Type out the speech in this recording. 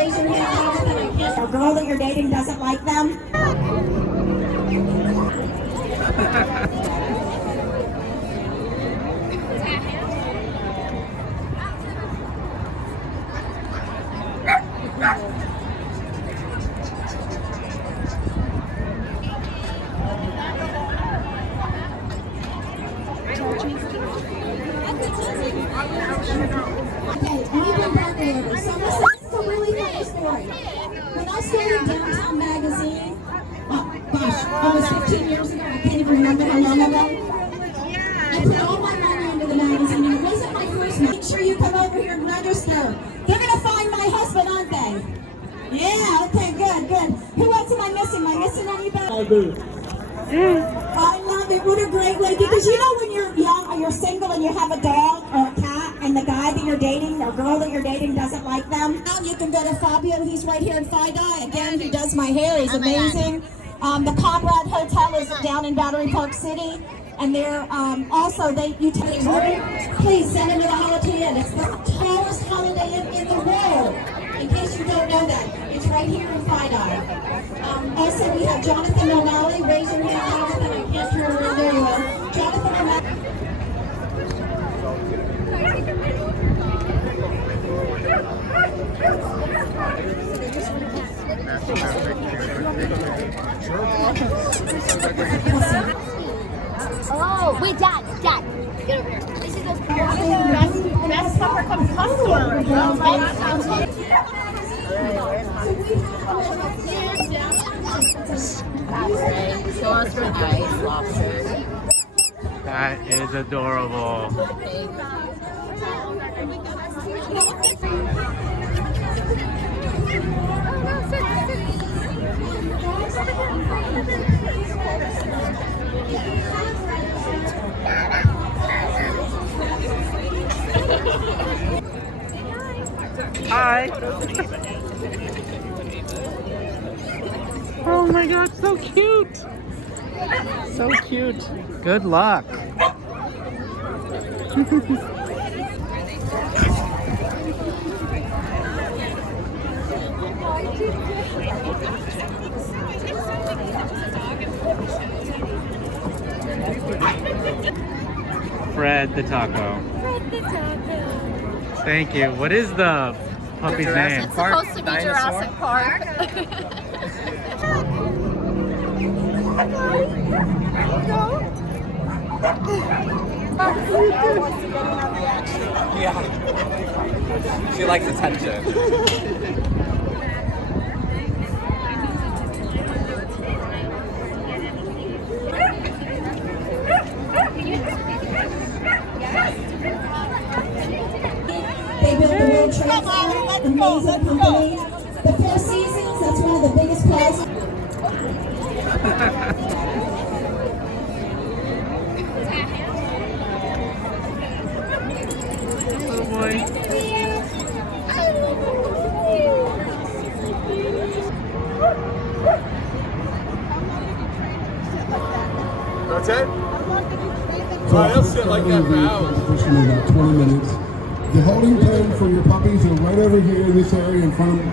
raise your hand. A girl that you're dating doesn't like them. Okay, anyone birthday over. So listen, this is a really funny story. When I started Downtown Magazine, oh gosh, almost 15 years ago, I can't even remember how long ago, I put all my money into the magazine, and it wasn't my first month. Make sure you come over here and register. They're gonna find my husband, aren't they? Yeah, okay, good, good. Who else am I missing? Am I missing anybody? I do. I love it. What a great way. Because you know when you're young or you're single and you have a dog or a cat and the guy that you're dating or girl that you're dating doesn't like them, you can go to Fabio. He's right here in Fidei. Again, he does my hair. He's amazing. The Conrad Hotel is down in Battery Park City. And they're also, you take please send him to the Holiday Inn. It's the tallest Holiday Inn in the world. In case you don't know that, it's right here in Fidei. Also, we have Jonathan O'Malley. Raise your hand, Jonathan. I can't hear her. There you are. Jonathan O'Malley. Oh, wait, Dad, get over here. This is the best summer customer. Sauce for ice, lobster. That is adorable. Hi. Oh my God, so cute. So cute. Good luck. Fred the taco. Fred the taco. Thank you. What is the puppy's name? It's supposed to be Jurassic Park. Yeah. She likes attention. They built the World Trade Center, amazing company. The Four Seasons, that's one of the biggest plazas. Oh boy. That's it? So I'll sit like that for hours. In about 20 minutes. The holding pen for your puppies are right over here in this area in front of